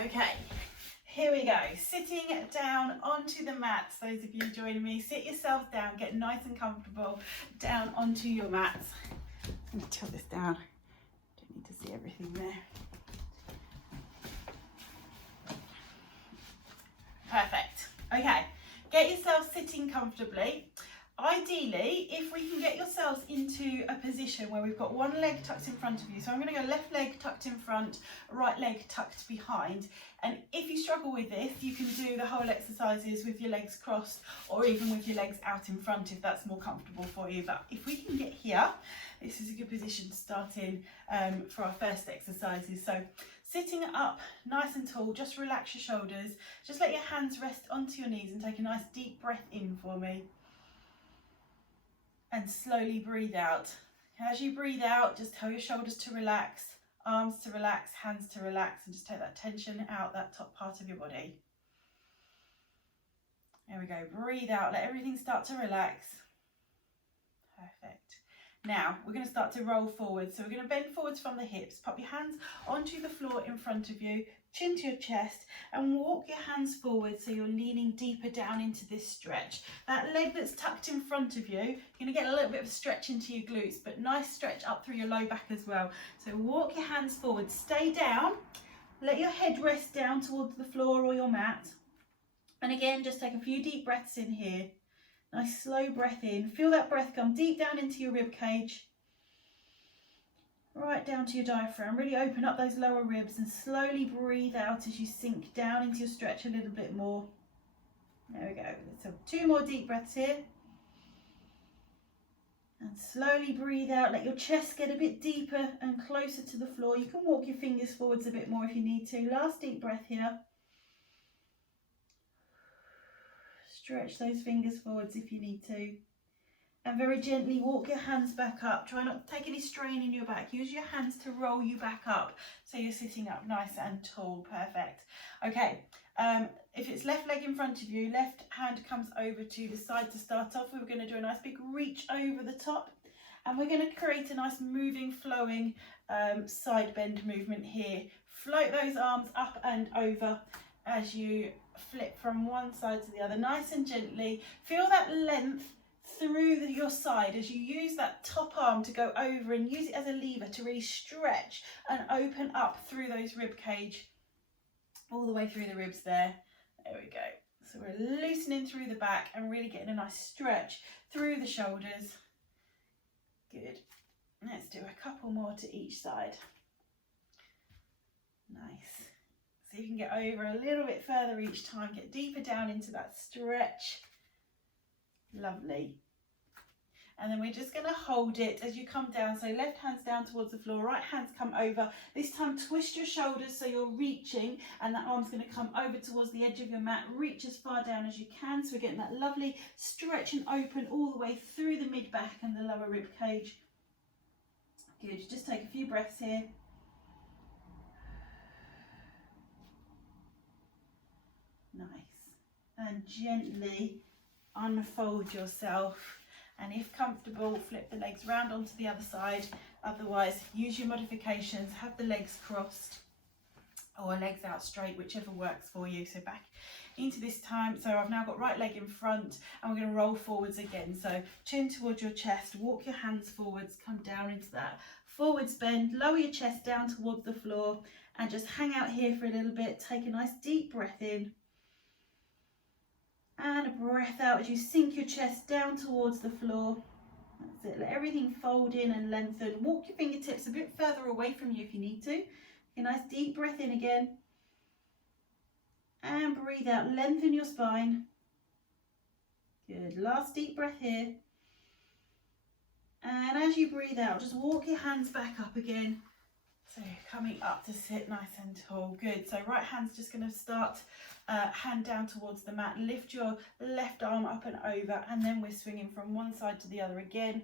Okay, here we go. Sitting down onto the mats. Those of you joining me, sit yourself down, get nice and comfortable down onto your mats. I'm going to tilt this down. Don't need to see everything there. Perfect. Okay, get yourself sitting comfortably. Ideally, if we can get yourselves into a position where we've got one leg tucked in front of you, so I'm going to go left leg tucked in front, right leg tucked behind, and if you struggle with this, you can do the whole exercises with your legs crossed or even with your legs out in front if that's more comfortable for you. But if we can get here, this is a good position to start in for our first exercises. So sitting up nice and tall, just relax your shoulders, just let your hands rest onto your knees and take a nice deep breath in for me. And slowly breathe out. As you breathe out, just tell your shoulders to relax, arms to relax, hands to relax, and just take that tension out that top part of your body. There we go, breathe out, let everything start to relax. Perfect. Now, we're going to start to roll forward. So we're going to bend forwards from the hips, pop your hands onto the floor in front of you, chin to your chest, and walk your hands forward so you're leaning deeper down into this stretch. That leg that's tucked in front of you, you're going to get a little bit of a stretch into your glutes, but nice stretch up through your low back as well. So walk your hands forward, stay down, let your head rest down towards the floor or your mat. And again, just take a few deep breaths in here. Nice slow breath in. Feel that breath come deep down into your rib cage. Right down to your diaphragm. Really open up those lower ribs and slowly breathe out as you sink down into your stretch a little bit more. There we go. So 2 more deep breaths here. And slowly breathe out. Let your chest get a bit deeper and closer to the floor. You can walk your fingers forwards a bit more if you need to. Last deep breath here. Stretch those fingers forwards if you need to. And very gently walk your hands back up. Try not to take any strain in your back. Use your hands to roll you back up so you're sitting up nice and tall. Perfect. Okay, if it's left leg in front of you, left hand comes over to the side to start off. We're going to do a nice big reach over the top. And we're going to create a nice moving, flowing side bend movement here. Float those arms up and over as you flip from one side to the other, nice and gently. Feel that length through your side as you use that top arm to go over and use it as a lever to really stretch and open up through those rib cage, all the way through the ribs there. There we go. So we're loosening through the back and really getting a nice stretch through the shoulders. Good. Let's do a couple more to each side. Nice. So you can get over a little bit further each time, get deeper down into that stretch. Lovely. And then we're just going to hold it as you come down. So left hand's down towards the floor, right hand's come over. This time twist your shoulders so you're reaching and that arm's going to come over towards the edge of your mat. Reach as far down as you can. So we're getting that lovely stretch and open all the way through the mid-back and the lower rib cage. Good. Just take a few breaths here. Nice. And gently unfold yourself, and if comfortable, flip the legs round onto the other side. Otherwise, use your modifications, have the legs crossed or legs out straight, whichever works for you. So back into this time. So I've now got right leg in front and we're going to roll forwards again. So chin towards your chest, walk your hands forwards, come down into that forwards bend, lower your chest down towards the floor and just hang out here for a little bit. Take a nice deep breath in. And a breath out as you sink your chest down towards the floor. That's it. Let everything fold in and lengthen. Walk your fingertips a bit further away from you if you need to. A nice deep breath in again. And breathe out. Lengthen your spine. Good. Last deep breath here. And as you breathe out, just walk your hands back up again. So coming up to sit nice and tall. Good. So right hand's just going to start hand down towards the mat. Lift your left arm up and over, and then we're swinging from one side to the other again.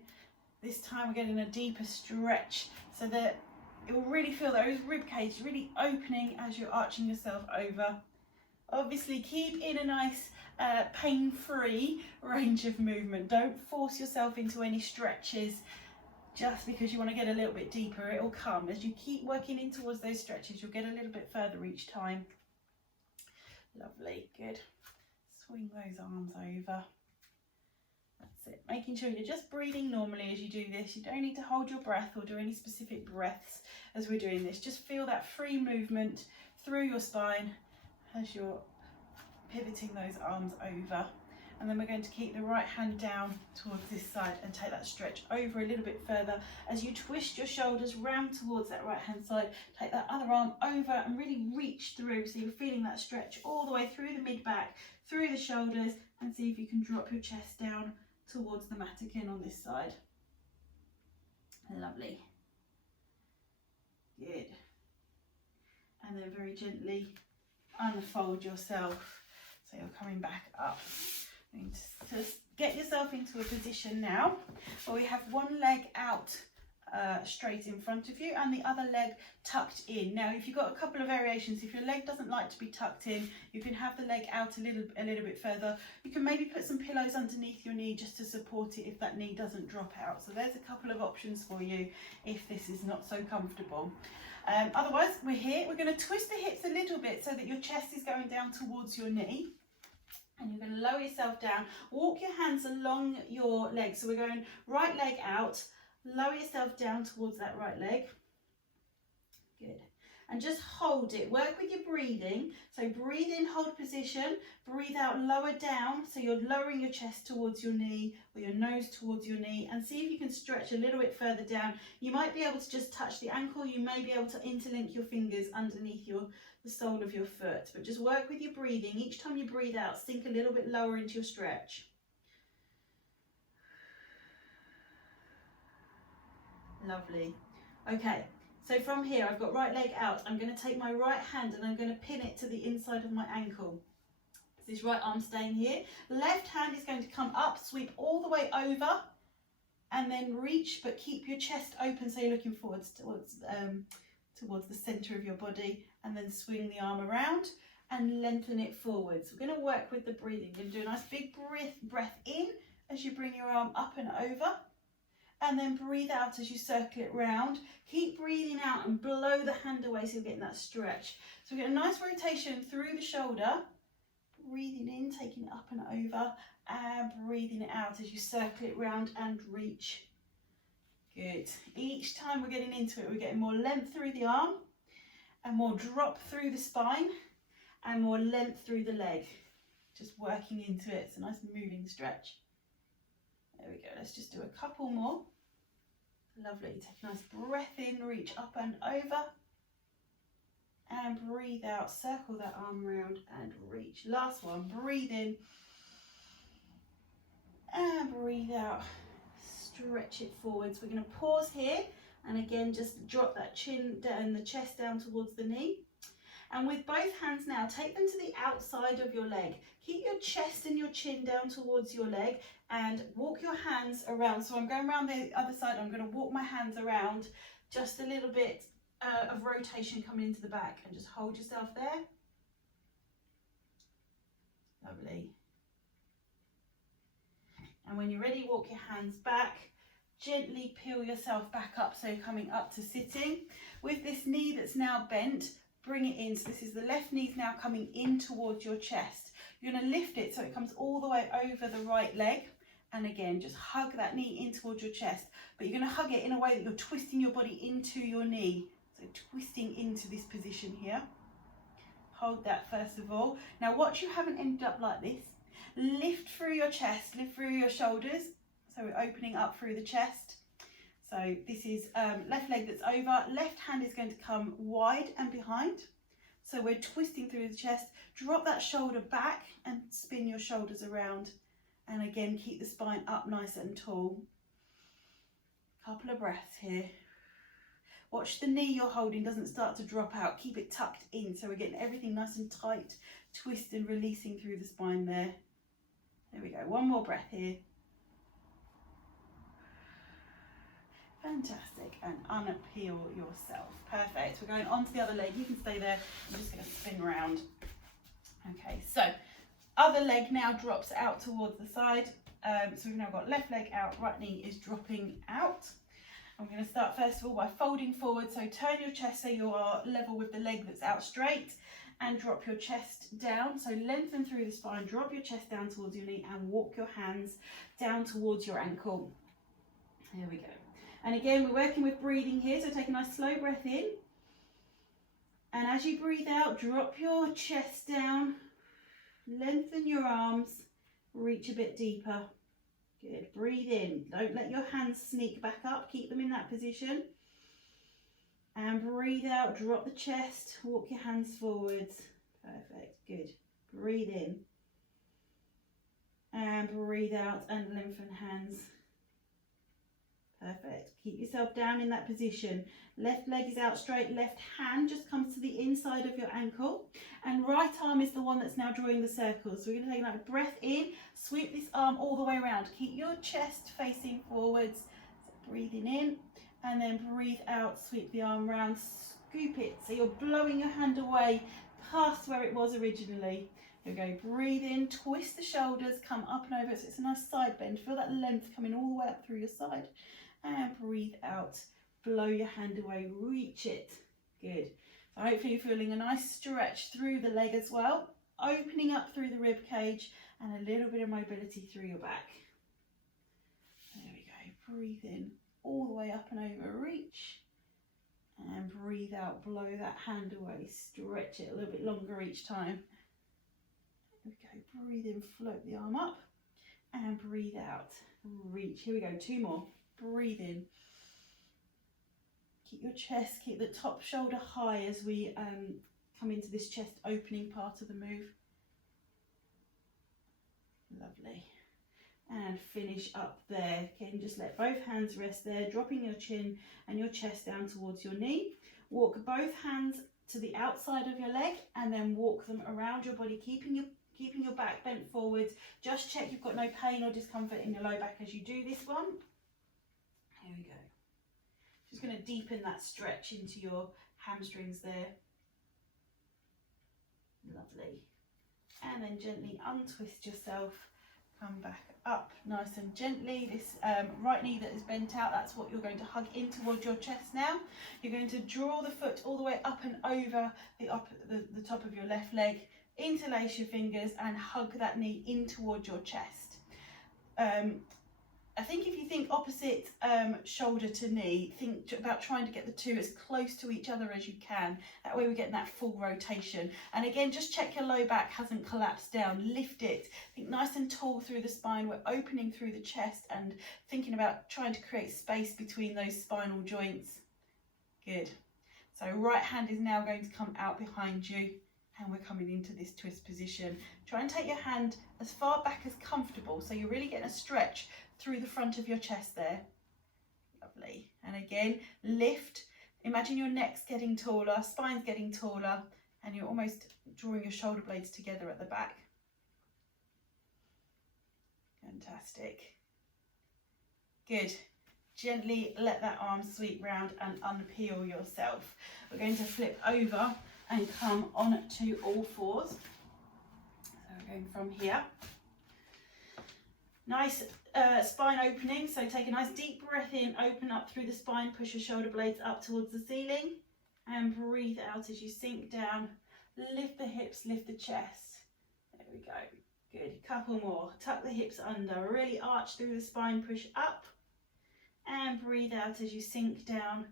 This time we're getting a deeper stretch so that it will really feel those rib cage really opening as you're arching yourself over. Obviously keep in a nice pain-free range of movement. Don't force yourself into any stretches. just because you want to get a little bit deeper. It will come as you keep working in towards those stretches. You'll get a little bit further each time. Lovely, good. Swing those arms over. That's it. Making sure you're just breathing normally as you do this. You don't need to hold your breath or do any specific breaths as we're doing this. Just feel that free movement through your spine as you're pivoting those arms over. And then we're going to keep the right hand down towards this side and take that stretch over a little bit further. As you twist your shoulders round towards that right hand side, take that other arm over and really reach through. So you're feeling that stretch all the way through the mid-back, through the shoulders, and see if you can drop your chest down towards the mat again on this side. Lovely. Good. And then very gently unfold yourself. So you're coming back up. Just get yourself into a position now where we have one leg out straight in front of you and the other leg tucked in. Now if you've got a couple of variations, if your leg doesn't like to be tucked in, you can have the leg out a little bit further. You can maybe put some pillows underneath your knee just to support it if that knee doesn't drop out. So there's a couple of options for you if this is not so comfortable. Otherwise we're here, we're going to twist the hips a little bit so that your chest is going down towards your knee. And you're going to lower yourself down, walk your hands along your legs. So we're going right leg out, lower yourself down towards that right leg. Good. And just hold it. Work with your breathing. So breathe in, hold position. Breathe out, lower down. So you're lowering your chest towards your knee or your nose towards your knee. And see if you can stretch a little bit further down. You might be able to just touch the ankle. You may be able to interlink your fingers underneath the sole of your foot. But just work with your breathing. Each time you breathe out, sink a little bit lower into your stretch. Lovely. Okay. So from here, I've got right leg out. I'm going to take my right hand and I'm going to pin it to the inside of my ankle. This right arm staying here. Left hand is going to come up, sweep all the way over, and then reach, but keep your chest open so you're looking forwards towards the centre of your body, and then swing the arm around and lengthen it forwards. We're going to work with the breathing. You're going to do a nice big breath in as you bring your arm up and over. And then breathe out as you circle it round. Keep breathing out and blow the hand away so you're getting that stretch. So we get a nice rotation through the shoulder. Breathing in, taking it up and over, and breathing it out as you circle it round and reach. Good. Each time we're getting into it, we're getting more length through the arm and more drop through the spine and more length through the leg. Just working into it. It's a nice moving stretch. There we go, let's just do a couple more. Lovely, take a nice breath in, reach up and over. And breathe out, circle that arm round and reach. Last one, breathe in. And breathe out, stretch it forwards. We're going to pause here and again just drop that chin down, the chest down towards the knee. And with both hands now, take them to the outside of your leg. Keep your chest and your chin down towards your leg and walk your hands around. So I'm going around the other side. I'm going to walk my hands around, just a little bit of rotation coming into the back, and just hold yourself there. Lovely. And when you're ready, walk your hands back. Gently peel yourself back up, so you're coming up to sitting. With this knee that's now bent, bring it in. So this is the left knee's now coming in towards your chest. You're going to lift it so it comes all the way over the right leg. And again, just hug that knee in towards your chest. But you're going to hug it in a way that you're twisting your body into your knee. So twisting into this position here. Hold that first of all. Now watch you haven't ended up like this. Lift through your chest, lift through your shoulders. So we're opening up through the chest. So this is left leg that's over. Left hand is going to come wide and behind. So we're twisting through the chest. Drop that shoulder back and spin your shoulders around. And again, keep the spine up nice and tall. Couple of breaths here. Watch the knee you're holding doesn't start to drop out. Keep it tucked in so we're getting everything nice and tight. Twist and releasing through the spine there. There we go. One more breath here. Fantastic. And unpeel yourself. Perfect. We're going on to the other leg. You can stay there. I'm just going to spin around. Okay, so other leg now drops out towards the side. So we've now got left leg out, right knee is dropping out. I'm going to start first of all by folding forward, so turn your chest so you are level with the leg that's out straight, and drop your chest down, so lengthen through the spine, drop your chest down towards your knee and walk your hands down towards your ankle. There we go. And again, we're working with breathing here, so take a nice slow breath in, and as you breathe out, drop your chest down, lengthen your arms, reach a bit deeper. Good. Breathe in. Don't let your hands sneak back up. Keep them in that position. And breathe out. Drop the chest. Walk your hands forwards. Perfect. Good. Breathe in. And breathe out and lengthen hands. Perfect. Keep yourself down in that position. Left leg is out straight. Left hand just comes to the inside of your ankle. And right arm is the one that's now drawing the circles. So we're going to take another breath in. Sweep this arm all the way around. Keep your chest facing forwards. So breathing in. And then breathe out. Sweep the arm round. Scoop it. So you're blowing your hand away past where it was originally. Here we go. Breathe in. Twist the shoulders. Come up and over. So it's a nice side bend. Feel that length coming all the way up through your side. And breathe out, blow your hand away, reach it. Good. So hopefully you're feeling a nice stretch through the leg as well, opening up through the rib cage and a little bit of mobility through your back. There we go. Breathe in all the way up and over, reach, and breathe out, blow that hand away, stretch it a little bit longer each time. There we go. Breathe in, float the arm up, and breathe out, reach. Here we go. 2 more. Breathe in. Keep your chest, keep the top shoulder high as we come into this chest opening part of the move. Lovely. And finish up there. Again, just let both hands rest there, dropping your chin and your chest down towards your knee. Walk both hands to the outside of your leg and then walk them around your body, keeping your back bent forwards. Just check you've got no pain or discomfort in your low back as you do this one. Here we go. Just going to deepen that stretch into your hamstrings there. Lovely. And then gently untwist yourself. Come back up nice and gently. This right knee that is bent out, that's what you're going to hug in towards your chest now. You're going to draw the foot all the way up and over the top of your left leg. Interlace your fingers and hug that knee in towards your chest. I think if you think opposite shoulder to knee, think about trying to get the two as close to each other as you can. That way we're getting that full rotation. And again, just check your low back hasn't collapsed down. Lift it. Think nice and tall through the spine. We're opening through the chest and thinking about trying to create space between those spinal joints. Good. So right hand is now going to come out behind you. And we're coming into this twist position. Try and take your hand as far back as comfortable, so you're really getting a stretch through the front of your chest there. Lovely. And again, lift. Imagine your neck's getting taller, spine's getting taller, and you're almost drawing your shoulder blades together at the back. Fantastic. Good. Gently let that arm sweep round and unpeel yourself. We're going to flip over and come on to all fours. So we're going from here. Nice spine opening, so take a nice deep breath in, open up through the spine, push your shoulder blades up towards the ceiling, and breathe out as you sink down. Lift the hips, lift the chest. There we go. Good. Couple more. Tuck the hips under, really arch through the spine, push up, and breathe out as you sink down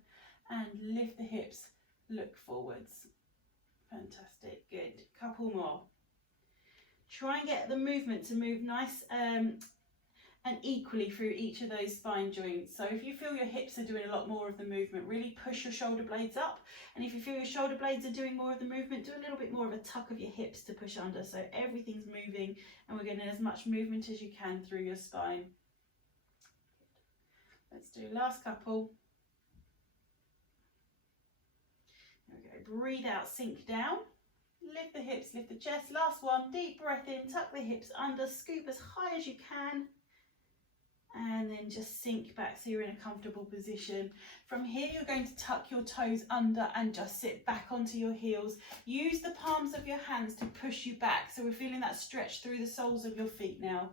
and lift the hips, look forwards. Fantastic, good. Couple more. Try and get the movement to move nice and equally through each of those spine joints. So if you feel your hips are doing a lot more of the movement, really push your shoulder blades up. And if you feel your shoulder blades are doing more of the movement, do a little bit more of a tuck of your hips to push under. So everything's moving and we're getting as much movement as you can through your spine. Let's do last couple. Okay, breathe out, sink down, lift the hips, lift the chest. Last one, deep breath in, tuck the hips under, scoop as high as you can, and then just sink back so you're in a comfortable position. From here, you're going to tuck your toes under and just sit back onto your heels. Use the palms of your hands to push you back. So we're feeling that stretch through the soles of your feet now.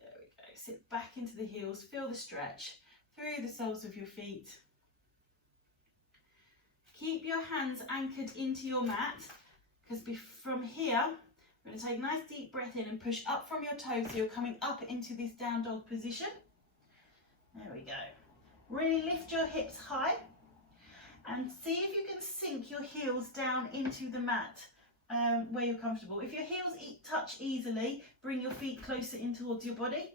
There we go. Sit back into the heels, feel the stretch. through the soles of your feet. Keep your hands anchored into your mat, because from here, we're going to take a nice deep breath in and push up from your toes so you're coming up into this down dog position. There we go. Really lift your hips high and see if you can sink your heels down into the mat where you're comfortable. If your heels touch easily, bring your feet closer in towards your body.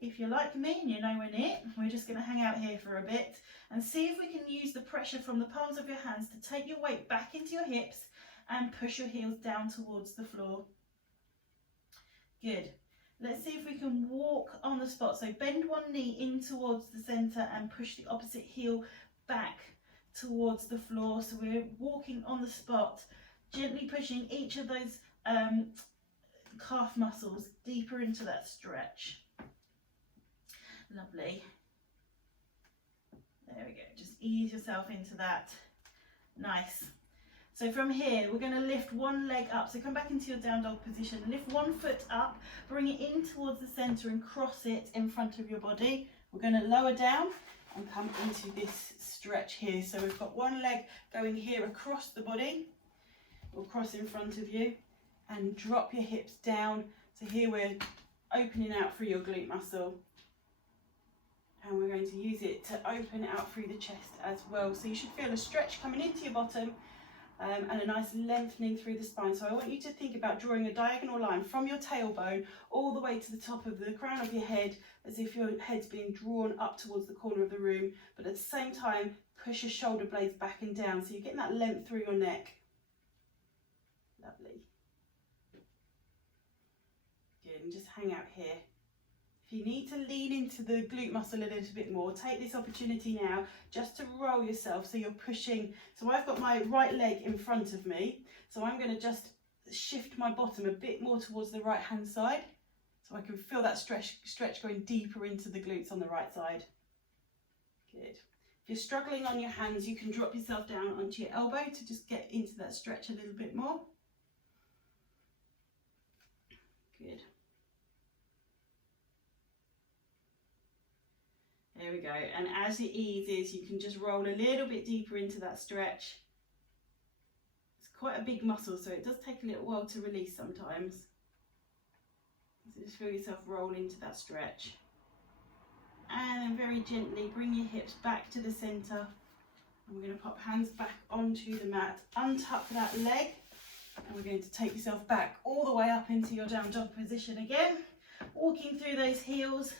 If you're like me and you're nowhere near, we're just going to hang out here for a bit and see if we can use the pressure from the palms of your hands to take your weight back into your hips and push your heels down towards the floor. Good. Let's see if we can walk on the spot. So bend one knee in towards the centre and push the opposite heel back towards the floor. So we're walking on the spot, gently pushing each of those calf muscles deeper into that stretch. Lovely. There we go. Just ease yourself into that. Nice. So from here, we're going to lift one leg up. So come back into your down dog position. Lift one foot up, bring it in towards the centre and cross it in front of your body. We're going to lower down and come into this stretch here. So we've got one leg going here across the body. We'll cross in front of you and drop your hips down. So here we're opening out through your glute muscle. And we're going to use it to open out through the chest as well. So you should feel a stretch coming into your bottom and a nice lengthening through the spine. So I want you to think about drawing a diagonal line from your tailbone all the way to the top of the crown of your head, as if your head's being drawn up towards the corner of the room, but at the same time push your shoulder blades back and down so you're getting that length through your neck. Lovely. Good, and just hang out here. If you need to lean into the glute muscle a little bit more, take this opportunity now just to roll yourself so you're pushing. So I've got my right leg in front of me, so I'm going to just shift my bottom a bit more towards the right hand side so I can feel that stretch going deeper into the glutes on the right side. Good. If you're struggling on your hands, you can drop yourself down onto your elbow to just get into that stretch a little bit more. Good. There we go, and as it eases, you can just roll a little bit deeper into that stretch. It's quite a big muscle, so it does take a little while to release sometimes. So just feel yourself roll into that stretch. And then very gently bring your hips back to the centre. And we're going to pop hands back onto the mat, untuck that leg, and we're going to take yourself back all the way up into your down dog position again. Walking through those heels.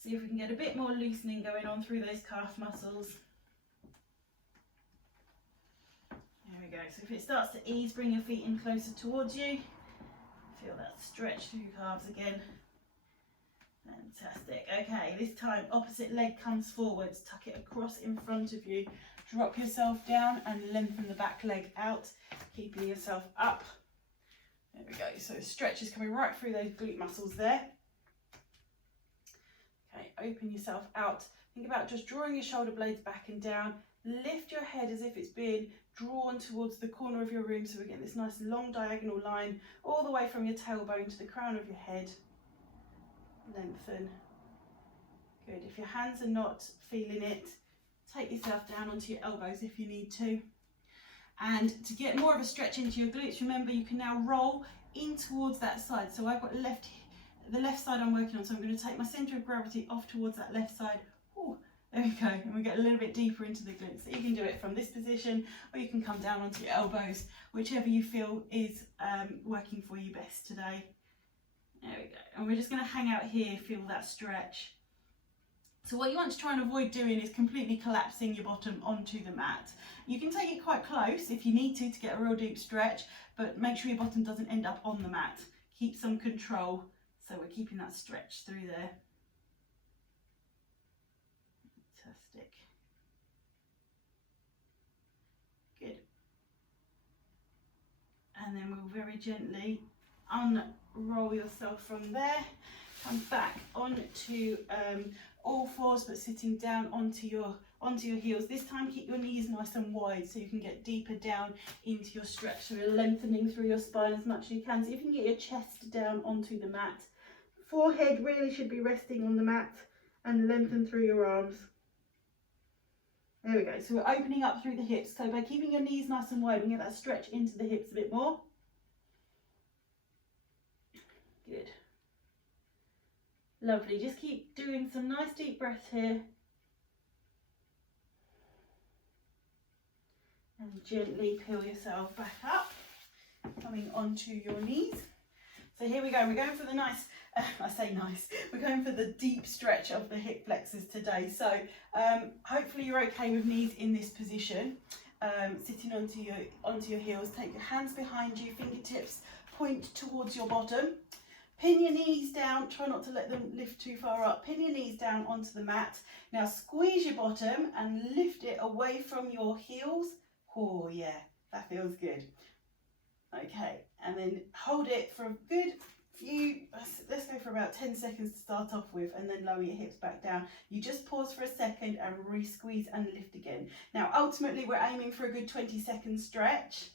See if we can get a bit more loosening going on through those calf muscles. There we go. So if it starts to ease, bring your feet in closer towards you. Feel that stretch through your calves again. Fantastic. Okay, this time opposite leg comes forwards. Tuck it across in front of you. Drop yourself down and lengthen the back leg out, keeping yourself up. There we go. So stretch is coming right through those glute muscles there. Okay, open yourself out. Think about just drawing your shoulder blades back and down. Lift your head as if it's being drawn towards the corner of your room. So we're getting this nice long diagonal line all the way from your tailbone to the crown of your head. Lengthen. Good. If your hands are not feeling it, take yourself down onto your elbows if you need to. And to get more of a stretch into your glutes, remember you can now roll in towards that side. So I've got the left side I'm working on, so I'm going to take my centre of gravity off towards that left side. Ooh, there we go, and we get a little bit deeper into the glutes. So you can do it from this position, or you can come down onto your elbows, whichever you feel is working for you best today. There we go, and we're just going to hang out here, feel that stretch. So what you want to try and avoid doing is completely collapsing your bottom onto the mat. You can take it quite close if you need to get a real deep stretch, but make sure your bottom doesn't end up on the mat. Keep some control. So we're keeping that stretch through there. Fantastic. Good. And then we'll very gently unroll yourself from there. Come back onto all fours, but sitting down onto your heels. This time keep your knees nice and wide so you can get deeper down into your stretch. So you're lengthening through your spine as much as you can. So you can get your chest down onto the mat. Forehead really should be resting on the mat, and lengthen through your arms. There we go. So we're opening up through the hips. So by keeping your knees nice and wide, we get that stretch into the hips a bit more. Good. Lovely. Just keep doing some nice deep breaths here. And gently peel yourself back up, coming onto your knees. So here we go. We're going for the nice, I say nice, we're going for the deep stretch of the hip flexors today. So hopefully you're okay with knees in this position. Sitting onto your heels. Take your hands behind you, fingertips point towards your bottom. Pin your knees down, try not to let them lift too far up. Pin your knees down onto the mat. Now squeeze your bottom and lift it away from your heels. Oh yeah, that feels good. Okay, and then hold it for a good few, let's go for about 10 seconds to start off with, and then lower your hips back down. You just pause for a second and re-squeeze and lift again. Now ultimately we're aiming for a good 20-second stretch,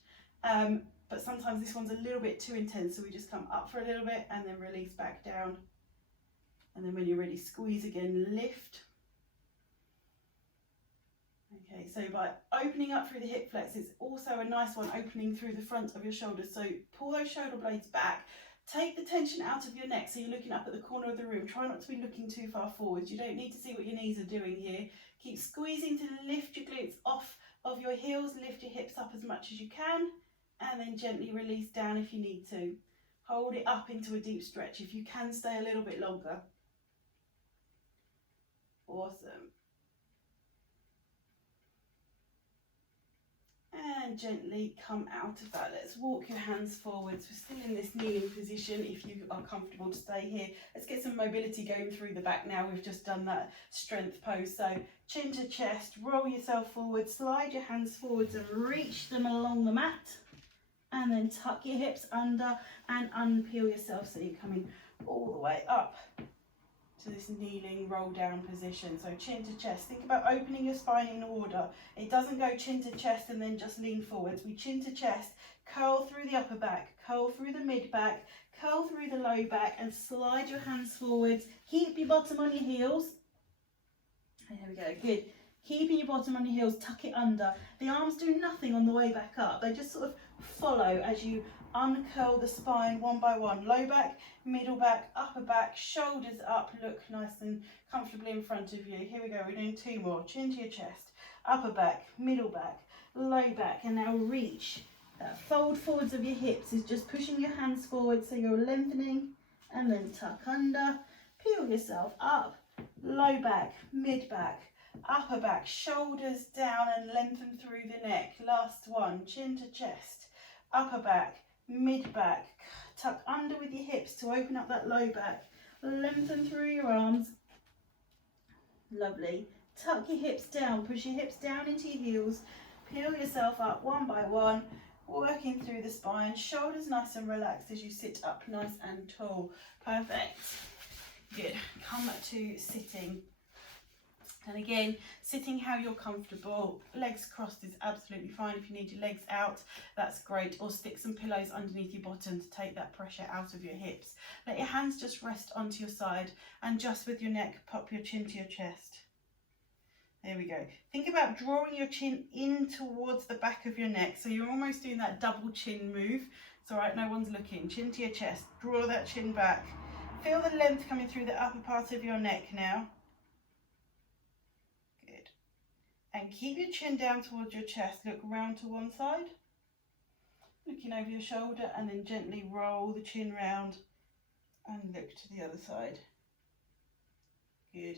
but sometimes this one's a little bit too intense, so we just come up for a little bit and then release back down. And then when you're ready, squeeze again, lift. Okay, so by opening up through the hip flex, it's also a nice one opening through the front of your shoulders. So pull those shoulder blades back, take the tension out of your neck so you're looking up at the corner of the room. Try not to be looking too far forwards. You don't need to see what your knees are doing here. Keep squeezing to lift your glutes off of your heels, lift your hips up as much as you can, and then gently release down if you need to. Hold it up into a deep stretch. If you can, stay a little bit longer. Awesome. And gently come out of that. Let's walk your hands forwards. We're still in this kneeling position if you are comfortable to stay here. Let's get some mobility going through the back now. We've just done that strength pose. So chin to chest, roll yourself forward, slide your hands forwards and reach them along the mat. And then tuck your hips under and unpeel yourself so you're coming all the way up to this kneeling roll down position. So chin to chest. Think about opening your spine in order. It doesn't go chin to chest and then just lean forwards. We chin to chest, curl through the upper back, curl through the mid back, curl through the low back, and slide your hands forwards. Keep your bottom on your heels. There we go, good. Keeping your bottom on your heels, tuck it under. The arms do nothing on the way back up. They just sort of follow as you uncurl the spine one by one. Low back, middle back, upper back, shoulders up, look nice and comfortably in front of you. Here we go, we're doing two more. Chin to your chest, upper back, middle back, low back, and now reach. Fold forwards of your hips is just pushing your hands forward so you're lengthening, and then tuck under, peel yourself up, low back, mid back, upper back, shoulders down and lengthen through the neck. Last one, chin to chest, upper back, mid back, tuck under with your hips to open up that low back, lengthen through your arms. Lovely. Tuck your hips down, push your hips down into your heels, peel yourself up one by one, working through the spine, shoulders nice and relaxed as you sit up nice and tall. Perfect. Good. Come to sitting. And again, sitting how you're comfortable. Legs crossed is absolutely fine. If you need your legs out, that's great. Or stick some pillows underneath your bottom to take that pressure out of your hips. Let your hands just rest onto your side, and just with your neck, pop your chin to your chest. There we go. Think about drawing your chin in towards the back of your neck. So you're almost doing that double chin move. It's all right, no one's looking. Chin to your chest. Draw that chin back. Feel the length coming through the upper part of your neck now. And keep your chin down towards your chest. Look round to one side, looking over your shoulder, and then gently roll the chin round and look to the other side. Good.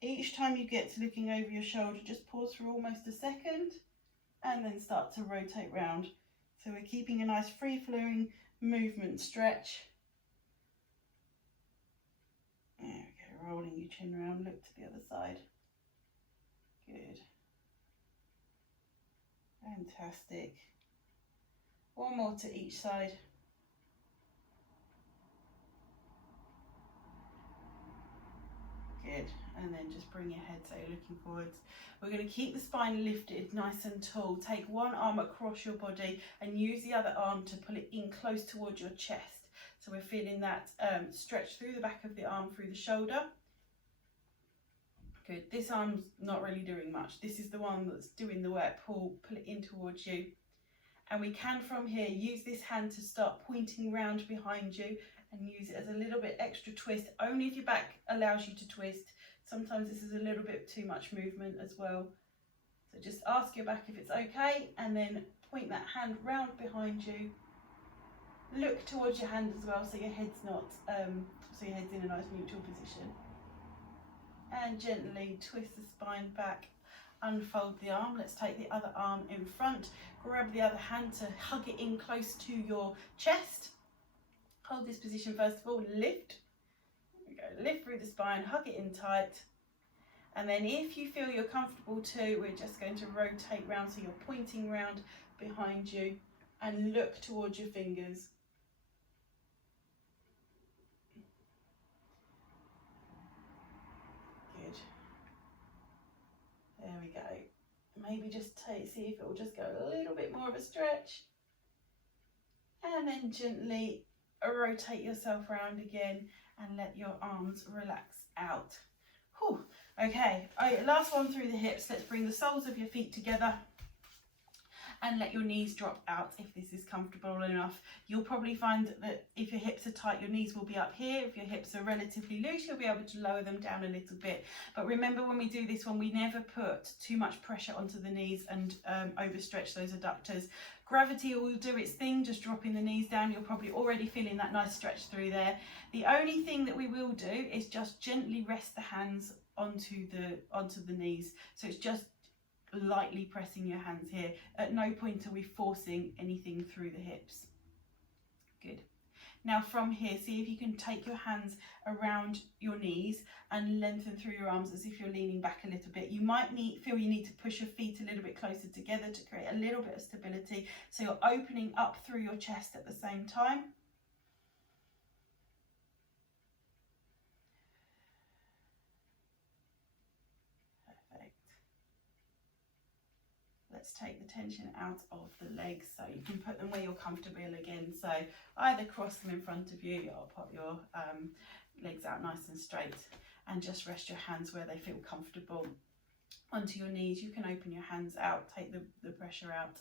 Each time you get to looking over your shoulder, just pause for almost a second and then start to rotate round. So we're keeping a nice free-flowing movement stretch. There we go, rolling your chin round, look to the other side. Good. Fantastic. One more to each side. Good. And then just bring your head so you're looking forwards. We're going to keep the spine lifted nice and tall. Take one arm across your body and use the other arm to pull it in close towards your chest. So we're feeling that stretch through the back of the arm, through the shoulder. Good. This arm's not really doing much. This is the one that's doing the work. Pull it in towards you. And we can from here use this hand to start pointing round behind you and use it as a little bit extra twist, only if your back allows you to twist. Sometimes this is a little bit too much movement as well. So just ask your back if it's okay, and then point that hand round behind you. Look towards your hand as well, so your head's not, so your head's in a nice neutral position. And gently twist the spine back, unfold the arm. Let's take the other arm in front, grab the other hand to hug it in close to your chest. Hold this position first of all, lift. There we go. Lift through the spine, hug it in tight. And then if you feel you're comfortable too, we're just going to rotate round so you're pointing round behind you and look towards your fingers. Good. There we go. Maybe just see if it will just go a little bit more of a stretch. And then gently rotate yourself around again and let your arms relax out. Whew. Okay, last one through the hips. Let's bring the soles of your feet together and let your knees drop out if this is comfortable enough. You'll probably find that if your hips are tight, your knees will be up here. If your hips are relatively loose, you'll be able to lower them down a little bit. But remember, when we do this one, we never put too much pressure onto the knees and overstretch those adductors. Gravity will do its thing, just dropping the knees down. You're probably already feeling that nice stretch through there. The only thing that we will do is just gently rest the hands onto the knees. So it's just lightly pressing your hands here. At no point are we forcing anything through the hips. Good. Now from here, see if you can take your hands around your knees and lengthen through your arms as if you're leaning back a little bit. You might feel you need to push your feet a little bit closer together to create a little bit of stability, so you're opening up through your chest at the same time. Let's take the tension out of the legs, so you can put them where you're comfortable again. So either cross them in front of you or pop your legs out nice and straight, and just rest your hands where they feel comfortable onto your knees. You can open your hands out, take the pressure out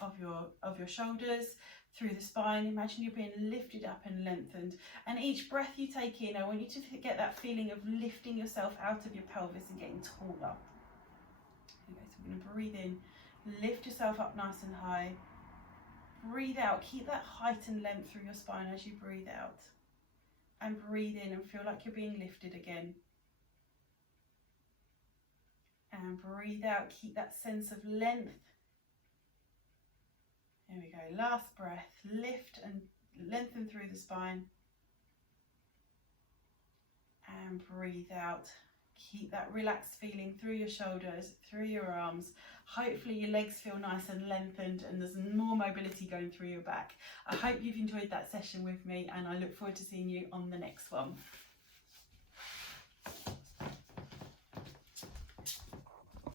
of your shoulders, through the spine. Imagine you're being lifted up and lengthened, and each breath you take in, I want you to get that feeling of lifting yourself out of your pelvis and getting taller. Okay, so we're going to breathe in, lift yourself up nice and high. Breathe out, keep that height and length through your spine as you breathe out. And breathe in and feel like you're being lifted again. And breathe out, keep that sense of length. There we go, last breath, lift and lengthen through the spine. And breathe out. Keep that relaxed feeling through your shoulders, through your arms. Hopefully your legs feel nice and lengthened and there's more mobility going through your back. I hope you've enjoyed that session with me, and I look forward to seeing you on the next one.